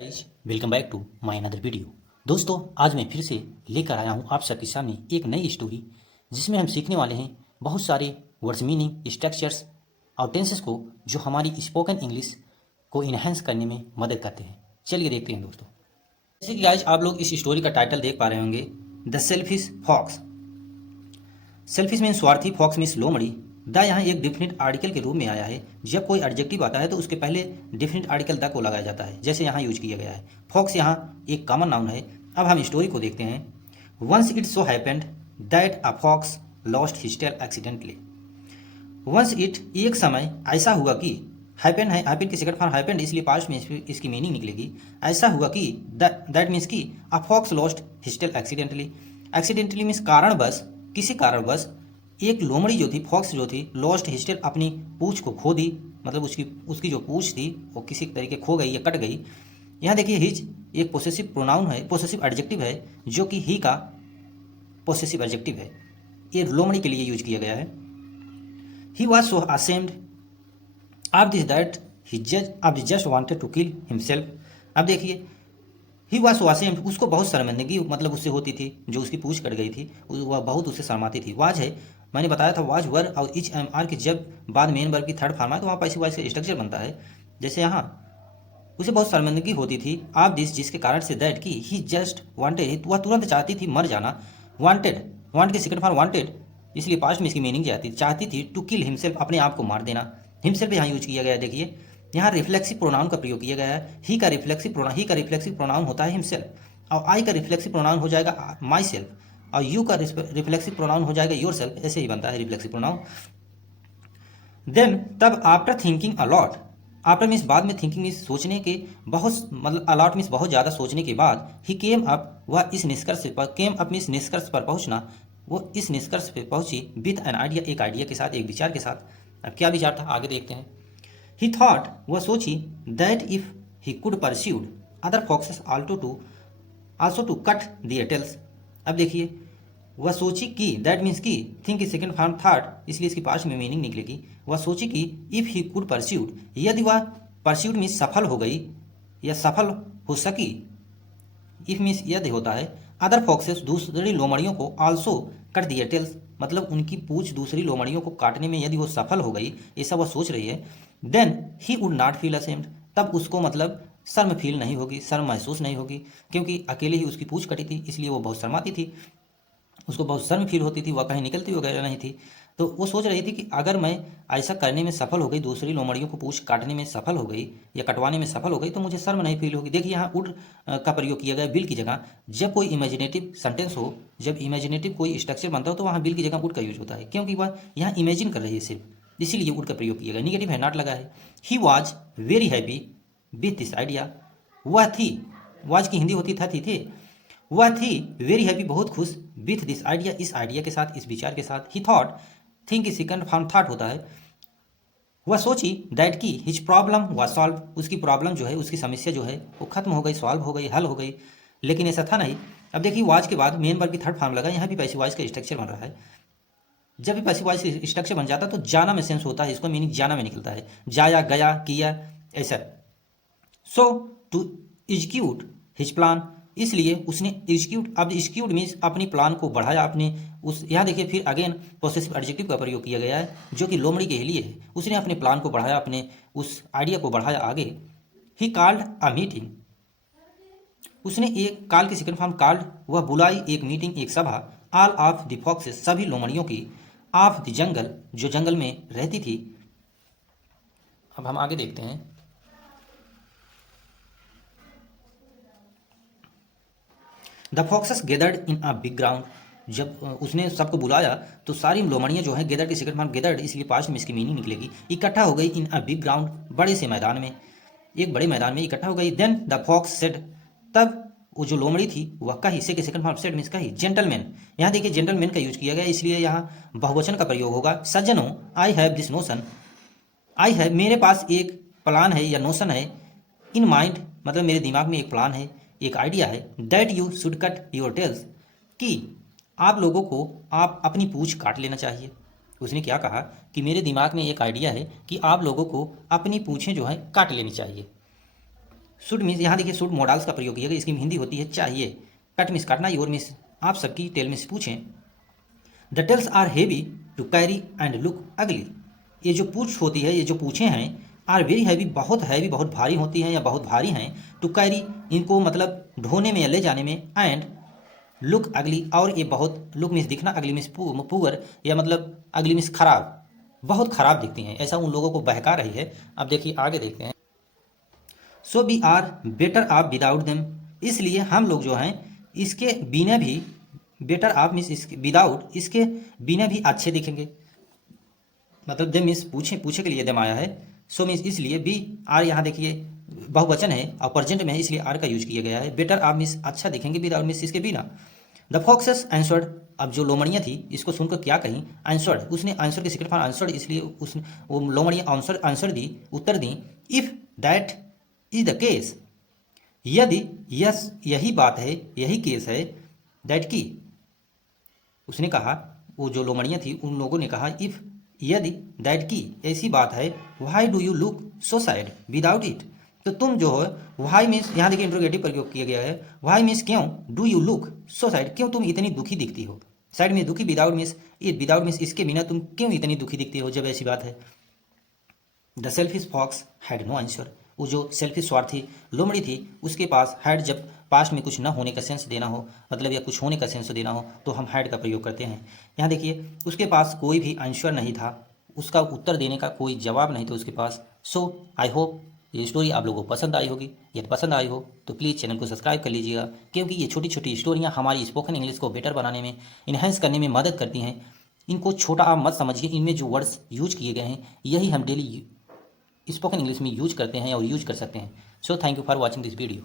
Guys welcome back to my another video. दोस्तों आज मैं फिर से लेकर आया हूँ आप सबके सामने एक नई स्टोरी जिसमें हम सीखने वाले हैं बहुत सारे वर्ड्स मीनिंग स्ट्रक्चर्स और टेंसेस को जो हमारी स्पोकन इंग्लिश को इन्हेंस करने में मदद करते हैं। चलिए देखते हैं दोस्तों। जैसे कि गाइस आप लोग इस स्टोरी का टाइटल देख पा रहे होंगे, the selfish fox. Selfish mean स्वार्थी, फॉक्स मीन्स लोमड़ी। द यहाँ एक डिफिनिट आर्टिकल के रूप में आया है। जब कोई एडजेक्टिव आता है तो उसके पहले डिफिनिट आर्टिकल द को लगाया जाता है, जैसे यहाँ यूज किया गया है। फॉक्स यहाँ एक कॉमन नाउन है। अब हम स्टोरी को देखते हैं। Once it so happened that a fox lost his tail accidentally. Once it एक समय ऐसा हुआ कि, हैपेंड है, हैपेंड की सेकंड फॉर्म हैपेंड, इसलिए पास्ट में इसकी मीनिंग निकलेगी। ऐसा हुआ कि, दैट मीन्स कि a fox lost his tail accidentally. Accidentally means कारणवश, किसी कारणवश एक लोमड़ी जो थी, फॉक्स जो थी, लॉस्ट हिज टेल, अपनी पूंछ को खो दी। मतलब उसकी जो पूंछ थी वो किसी तरीके खो गई या कट गई। यहाँ देखिए हिज एक पोसेसिव प्रोनाउन है, पोसेसिव एडजेक्टिव है, जो कि ही का पोसेसिव एडजेक्टिव है। ये लोमड़ी के लिए यूज किया गया है। He was so ashamed of this that he just wanted to kill himself. अब देखिए ही वॉज सो असेम्ड, उसको बहुत शर्मिंदगी मतलब उससे होती थी, जो उसकी पूंछ कट गई थी वह बहुत उससे शर्माती थी। वाज है, मैंने बताया था वाज वर और इच एम आर की जब बाद मेन वर्ब की थर्ड फॉर्म है तो वहाँ पैसिव वॉइस का स्ट्रक्चर बनता है। जैसे यहाँ उसे बहुत शर्मिंदगी होती थी आप दिस, जिसके कारण से दैट की ही जस्ट वांटेड, वह तुरंत चाहती थी मर जाना। वांटेड, वांट की सेकंड फॉर्म वांटेड, इसलिए पास्ट में इसकी मीनिंग जाती चाहती थी टू किल हिमसेल्फ, अपने आप को मार देना। हिमसेल्फ यहाँ यूज किया गया है। देखिए यहाँ रिफ्लेक्सिव प्रोनाउन का प्रयोग किया गया है। ही का रिफ्लेक्सिव प्रोनाउन होता है हिमसेल्फ, और आई का रिफ्लेक्सिव प्रोनाउन हो जाएगा माई सेल्फ, और यू का रिफ्लेक्सिव प्रोनाउन हो जाएगा योर सेल्फ। ऐसे ही बनता है रिफ्लेक्सिव प्रोनाउन। देन तब after thinking a lot, after means बाद में, थिंकिंग मीन्स सोचने के बहुत, मतलब अलॉट मीन्स बहुत ज़्यादा सोचने के बाद, ही केम अप, वह इस निष्कर्ष पर, केम अप मीन्स निष्कर्ष पर पहुंचना, वो इस निष्कर्ष पर पहुंची विथ एन आइडिया, एक आइडिया के साथ, एक विचार के साथ। अब क्या विचार था आगे देखते हैं। ही थॉट, वह सोची, that if he could persuaded other foxes also to cut their tails. अब देखिए वह सोची कि, दैट मीन्स की, थिंक की सेकंड फॉर्म थॉट, इसलिए इसकी पास्ट में मीनिंग निकलेगी। वह सोची कि इफ ही कुड परस्यूड, यदि वह परस्यूड मीन्स सफल हो गई या सफल हो सकी, इफ मीन्स यदि होता है, अदर फॉक्सेस दूसरी लोमड़ियों को, आल्सो कट दियर टेल्स, मतलब उनकी पूंछ दूसरी लोमड़ियों को काटने में यदि वो सफल हो गई, ऐसा वह सोच रही है, then he would not feel ashamed, तब उसको मतलब शर्म फील नहीं होगी, शर्म महसूस नहीं होगी, क्योंकि अकेले ही उसकी पूंछ कटी थी, इसलिए वो बहुत शर्माती थी, उसको बहुत शर्म फील होती थी, वह कहीं निकलती वगैरह नहीं थी। तो वो सोच रही थी कि अगर मैं ऐसा करने में सफल हो गई, दूसरी लोमड़ियों को पूंछ काटने में सफल हो गई या कटवाने में सफल हो गई, तो मुझे शर्म नहीं फील होगी। देखिए यहाँ वुड का प्रयोग किया गया बिल की जगह। जब कोई इमेजिनेटिव सेंटेंस हो, जब इमेजिनेटिव कोई स्ट्रक्चर बनता हो, तो वहाँ बिल की जगह वुड का यूज होता है, क्योंकि वह यहाँ इमेजिन कर रही है सिर्फ, इसीलिए वुड का प्रयोग किया गया। निगेटिव है, नॉट लगा है। He was very happy with this idea, वह थी, वाज की हिंदी होती था, थी, वह थी वेरी हैप्पी, बहुत खुश, विथ दिस आइडिया, इस आइडिया के साथ, इस विचार के साथ। ही थॉट, थिंक की सेकंड फॉर्म थॉट होता है। वह सोची, दैट की हिज प्रॉब्लम वह सॉल्व, उसकी प्रॉब्लम जो है, उसकी समस्या जो है वो खत्म हो गई, सॉल्व हो गई, हल हो गई। लेकिन ऐसा था नहीं। अब देखिए वाज के बाद मेन वर्ब की थर्ड फॉर्म लगा, यहाँ भी पैसिव वॉइस का स्ट्रक्चर बन रहा है। जब भी पैसिव वॉइस स्ट्रक्चर बन जाता है तो जाना में सेंस होता है, इसको मीनिंग जाना में निकलता है, जाया, गया, किया, ऐसा। सो टू एग्जीक्यूट हिज प्लान, इसलिए उसने एग्जीक्यूट, अब एग्जीक्यूट मीन्स अपनी प्लान को बढ़ाया, अपने उस, यहाँ देखिए फिर अगेन पोसेसिव एडजेक्टिव का प्रयोग किया गया है, जो कि लोमड़ी के लिए है। उसने अपने प्लान को बढ़ाया, अपने उस आइडिया को बढ़ाया आगे। ही कॉल्ड अ मीटिंग, उसने एक, कॉल की सेकंड फॉर्म कॉल्ड, वह बुलाई एक मीटिंग, एक सभा, ऑल ऑफ द फॉक्सेस, सभी लोमड़ियों की, ऑफ द जंगल, जो जंगल में रहती थी। अब हम आगे देखते हैं। The foxes gathered in a big ground, जब उसने सबको बुलाया तो सारी लोमड़ियाँ जो हैं, गेदर्ड की सेकंड फॉर्म गेदर्ड, इसलिए पास्ट में इसकी मीनिंग निकलेगी, इकट्ठा हो गई, इन अ बिग ग्राउंड, बड़े से मैदान में, एक बड़े मैदान में इकट्ठा हो गई। देन द फॉक्स सेड, तब वो जो लोमड़ी थी वह कही, से के सेकंड फॉर्म सेड मीन्स कही, जेंटलमैन, यहाँ देखिए जेंटलमैन का यूज किया गया, इसलिए यहाँ बहुवचन का प्रयोग होगा। सज्जनों, I have this notion, I have, मेरे पास एक प्लान है या नोशन है, इन माइंड, मतलब मेरे दिमाग में एक प्लान है, एक आइडिया है, that you should cut your tails, कि आप लोगों को, आप अपनी पूंछ काट लेना चाहिए। उसने क्या कहा कि मेरे दिमाग में एक आइडिया है कि आप लोगों को अपनी पूंछें जो है काट लेनी चाहिए। शुड मीन्स यहाँ देखिए शुड मॉडल्स का प्रयोग किया गया, इसकी हिंदी होती है चाहिए। पेट मीन्स काटना, योर मीन्स आप सबकी, टेल मीन्स पूछें। The tails are heavy to carry and look ugly. ये जो पूछ होती है, ये जो पूछे हैं, आर वेरी हैवी बहुत भारी होती हैं या बहुत भारी हैं। टू कैरी इनको मतलब ढोने में या ले जाने में, एंड लुक अगली और ये बहुत, लुक मीन्स दिखना, अगली मीन्स पुअर या मतलब अगली मीन्स खराब, बहुत खराब दिखती हैं, ऐसा उन लोगों को बहका रही है। अब देखिए आगे देखते हैं। So we are better off without them, इसलिए हम लोग जो हैं इसके बिना भी, बेटर ऑफ मीन्स इसके विदाउट, इसके बिना भी अच्छे दिखेंगे। मतलब देम मीन्स पूछे के लिए देम आया है। सो मीन्स इसलिए, बी आर यहाँ देखिए बहुवचन है और प्रेजेंट में है, इसलिए आर का यूज किया गया है। बेटर ऑफ मीन्स अच्छा दिखेंगे, विदाउट मीन्स इसके बिना। द फॉक्सेस आंसर्ड, अब जो लोमड़ियाँ थी इसको सुनकर क्या कहीं, आंसर्ड, उसने आंसर के सेकंड फॉर्म आंसर्ड, इसलिए उसने वो लोमड़ियाँ आंसर दी, उत्तर दी। If that is the case, यदि यस यही बात है, यही केस है, दैट की, उसने कहा, वो जो लोमड़ियाँ थी उन लोगों ने कहा, इफ यदि, दैट की ऐसी बात है, why do you look so sad without it, तो तुम जो है, वाई मीन्स यहाँ देखिए इंट्रोगेटिव प्रयोग किया गया है। वाई मीन्स क्यों, do you look so sad क्यों तुम इतनी दुखी दिखती हो, सैड में दुखी, विदाउट मीन्स ये, विदाउट मीन्स इसके बिना तुम क्यों इतनी दुखी दिखती हो जब ऐसी बात है। The selfish fox had no answer, वो जो सेल्फिश स्वार्थी लोमड़ी थी उसके पास हैड, जब पास्ट में कुछ न होने का सेंस देना हो, मतलब या कुछ होने का सेंस देना हो तो हम हैड का प्रयोग करते हैं। यहाँ देखिए उसके पास कोई भी आंसर नहीं था, उसका उत्तर देने का कोई जवाब नहीं था उसके पास। सो आई होप ये स्टोरी आप लोगों को पसंद आई होगी। यदि पसंद आई हो तो प्लीज़ चैनल को सब्सक्राइब कर लीजिएगा, क्योंकि ये छोटी छोटी स्टोरियाँ हमारी स्पोकन इंग्लिश को बेटर बनाने में, इन्हेंस करने में मदद करती हैं। इनको छोटा आप मत समझिए, इनमें जो वर्ड्स यूज किए गए हैं यही हम डेली स्पोकन इंग्लिश में यूज करते हैं और यूज कर सकते हैं। So thank you for watching this video.